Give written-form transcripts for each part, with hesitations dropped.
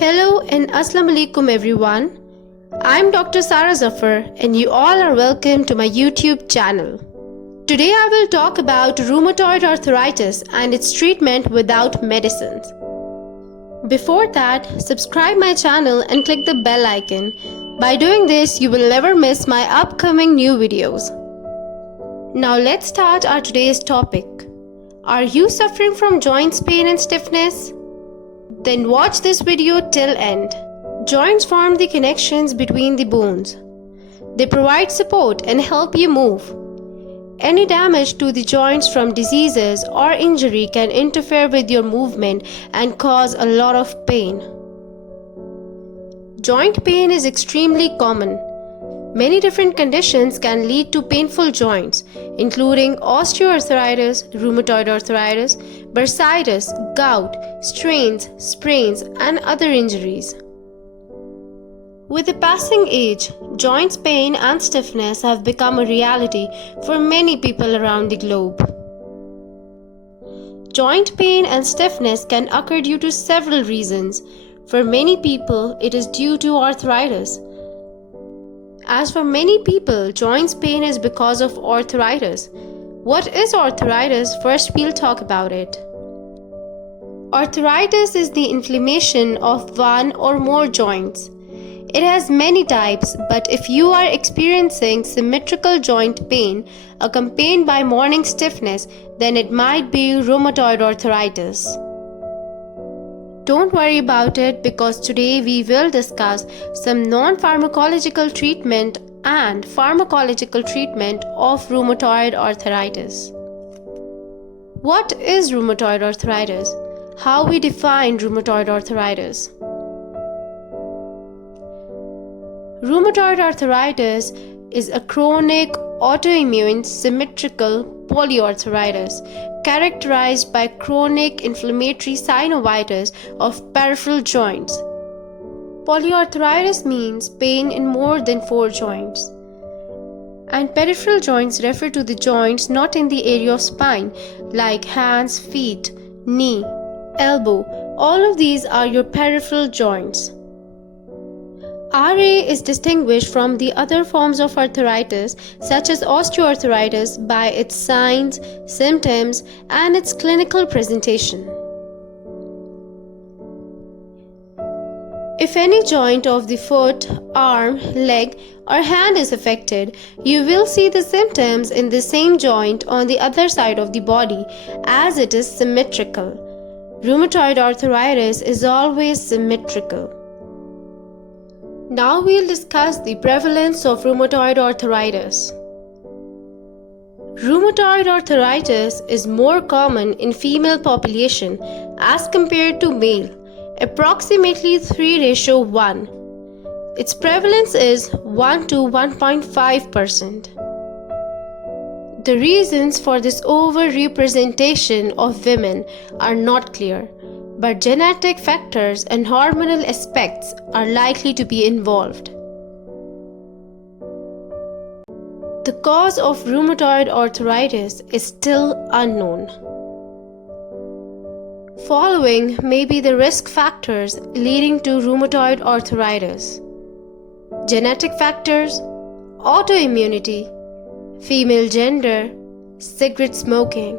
Hello and Assalamu alaikum everyone. I'm Dr. Sara Zafar and you all are welcome to my YouTube channel. Today I will talk about rheumatoid arthritis and its treatment without medicines. Before that, subscribe my channel and click the bell icon. By doing this, you will never miss my upcoming new videos. Now let's start our today's topic. Are you suffering from joints pain and stiffness? Then watch this video till end. Joints form the connections between the bones. They provide support and help you move. Any damage to the joints from diseases or injury can interfere with your movement and cause a lot of pain. Joint pain is extremely common. Many different conditions can lead to painful joints, including osteoarthritis, rheumatoid arthritis, bursitis, gout, strains, sprains, and other injuries. With the passing age, joint pain and stiffness have become a reality for many people around the globe. Joint pain and stiffness can occur due to several reasons. For many people, it is due to arthritis. As for many people, joint pain is because of arthritis. What is arthritis? First, we'll talk about it. Arthritis is the inflammation of one or more joints. It has many types, but if you are experiencing symmetrical joint pain accompanied by morning stiffness, then it might be rheumatoid arthritis. Don't worry about it because today we will discuss some non-pharmacological treatment and pharmacological treatment of rheumatoid arthritis. What is rheumatoid arthritis? How we define rheumatoid arthritis? Rheumatoid arthritis is a chronic autoimmune symmetrical polyarthritis characterized by chronic inflammatory synovitis of peripheral joints. Polyarthritis means pain in more than 4 joints. And peripheral joints refer to the joints not in the area of spine like hands, feet, knee, elbow. All of these are your peripheral joints. RA is distinguished from the other forms of arthritis such as osteoarthritis by its signs, symptoms, and its clinical presentation. If any joint of the foot, arm, leg, or hand is affected, you will see the symptoms in the same joint on the other side of the body as it is symmetrical. Rheumatoid arthritis is always symmetrical. Now we'll discuss the prevalence of rheumatoid arthritis. Rheumatoid arthritis is more common in female population as compared to male, approximately 3:1. Its prevalence is 1 to 1.5%. The reasons for this overrepresentation of women are not clear, but genetic factors and hormonal aspects are likely to be involved. The cause of rheumatoid arthritis is still unknown. Following may be the risk factors leading to rheumatoid arthritis: genetic factors, autoimmunity, female gender, cigarette smoking.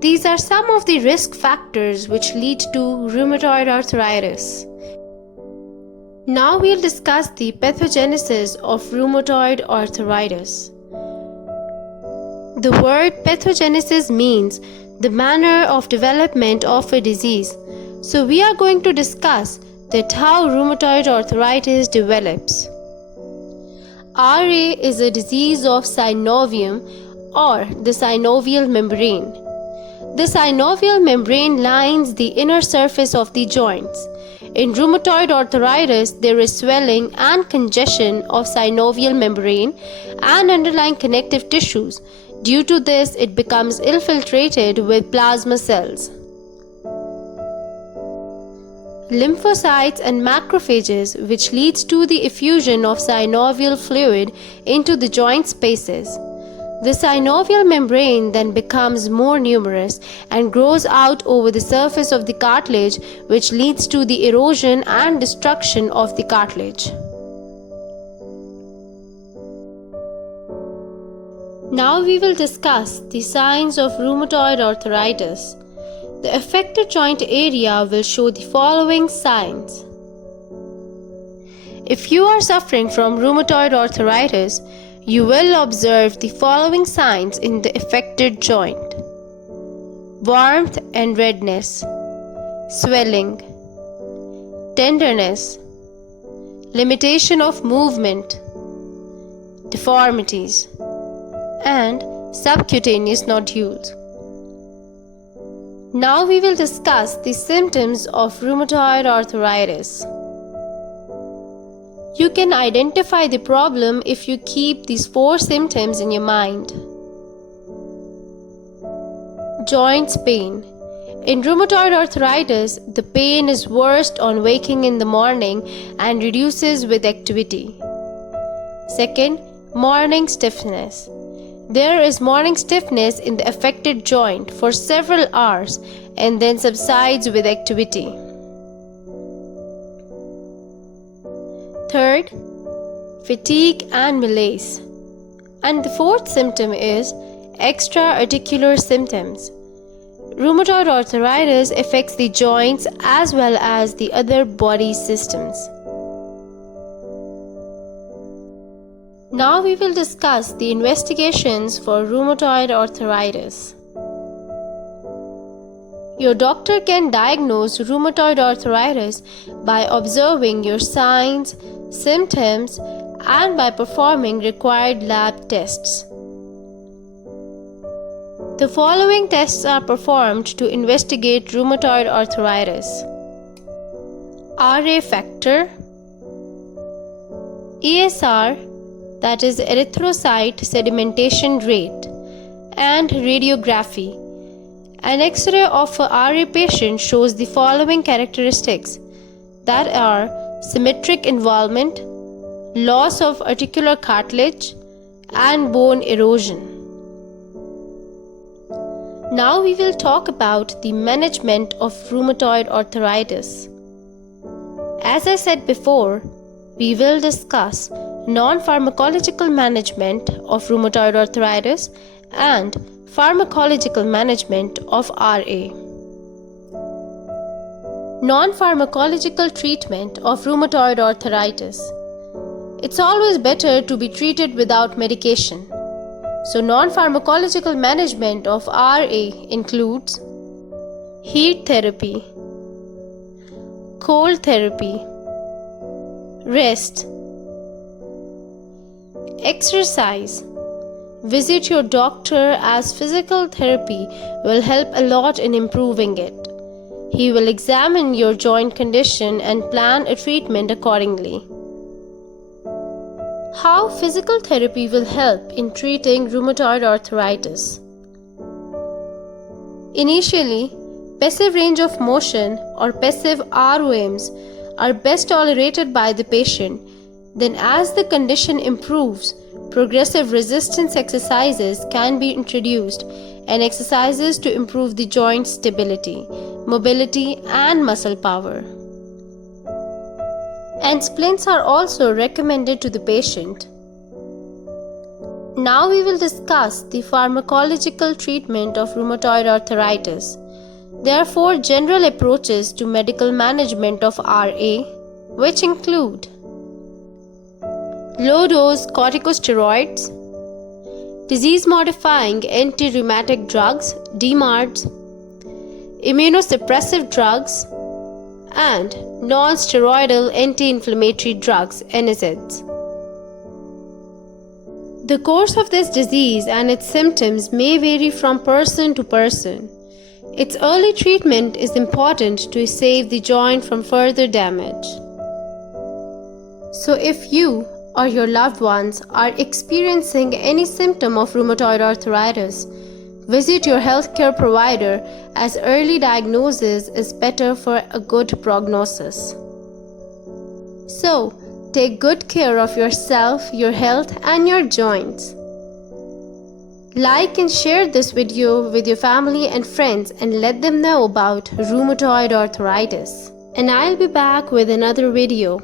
These are some of the risk factors which lead to rheumatoid arthritis. Now we'll discuss the pathogenesis of rheumatoid arthritis. The word pathogenesis means the manner of development of a disease. So we are going to discuss that how rheumatoid arthritis develops. RA is a disease of synovium or the synovial membrane. The synovial membrane lines the inner surface of the joints. In rheumatoid arthritis, there is swelling and congestion of synovial membrane and underlying connective tissues. Due to this, it becomes infiltrated with plasma cells. Lymphocytes and macrophages, which leads to the effusion of synovial fluid into the joint spaces. The synovial membrane then becomes more numerous and grows out over the surface of the cartilage, which leads to the erosion and destruction of the cartilage. Now we will discuss the signs of rheumatoid arthritis. The affected joint area will show the following signs. If you are suffering from rheumatoid arthritis, you will observe the following signs in the affected joint: warmth and redness, swelling, tenderness, limitation of movement, deformities, and subcutaneous nodules. Now we will discuss the symptoms of rheumatoid arthritis. You can identify the problem if you keep these 4 symptoms in your mind. Joints pain. In rheumatoid arthritis, the pain is worst on waking in the morning and reduces with activity. Second, morning stiffness. There is morning stiffness in the affected joint for several hours and then subsides with activity. Third, fatigue and malaise. And the 4th symptom is extra-articular symptoms. Rheumatoid arthritis affects the joints as well as the other body systems. Now we will discuss the investigations for rheumatoid arthritis. Your doctor can diagnose rheumatoid arthritis by observing your signs, symptoms, and by performing required lab tests. The following tests are performed to investigate rheumatoid arthritis: RA factor, ESR, that is erythrocyte sedimentation rate, and radiography. An X-ray of a RA patient shows the following characteristics, that are symmetric involvement, loss of articular cartilage, and bone erosion. Now we will talk about the management of rheumatoid arthritis. As I said before, we will discuss non-pharmacological management of rheumatoid arthritis and pharmacological management of RA. Non-pharmacological treatment of rheumatoid arthritis. It's always better to be treated without medication. So non-pharmacological management of RA includes heat therapy, cold therapy, rest, exercise. Visit your doctor, as physical therapy will help a lot in improving it. He will examine your joint condition and plan a treatment accordingly. How physical therapy will help in treating rheumatoid arthritis? Initially, passive range of motion or passive ROMs are best tolerated by the patient. Then as the condition improves, progressive resistance exercises can be introduced and exercises to improve the joint stability, mobility, and muscle power. And splints are also recommended to the patient. Now we will discuss the pharmacological treatment of rheumatoid arthritis. There are 4 general approaches to medical management of RA, which include low-dose corticosteroids, disease-modifying anti-rheumatic drugs, DMARDs, immunosuppressive drugs, and non-steroidal anti-inflammatory drugs, NSAIDs. The course of this disease and its symptoms may vary from person to person. Its early treatment is important to save the joint from further damage. So if you or your loved ones are experiencing any symptom of rheumatoid arthritis, visit your healthcare provider, as early diagnosis is better for a good prognosis. So, take good care of yourself, your health, and your joints. Like and share this video with your family and friends and let them know about rheumatoid arthritis. And I'll be back with another video.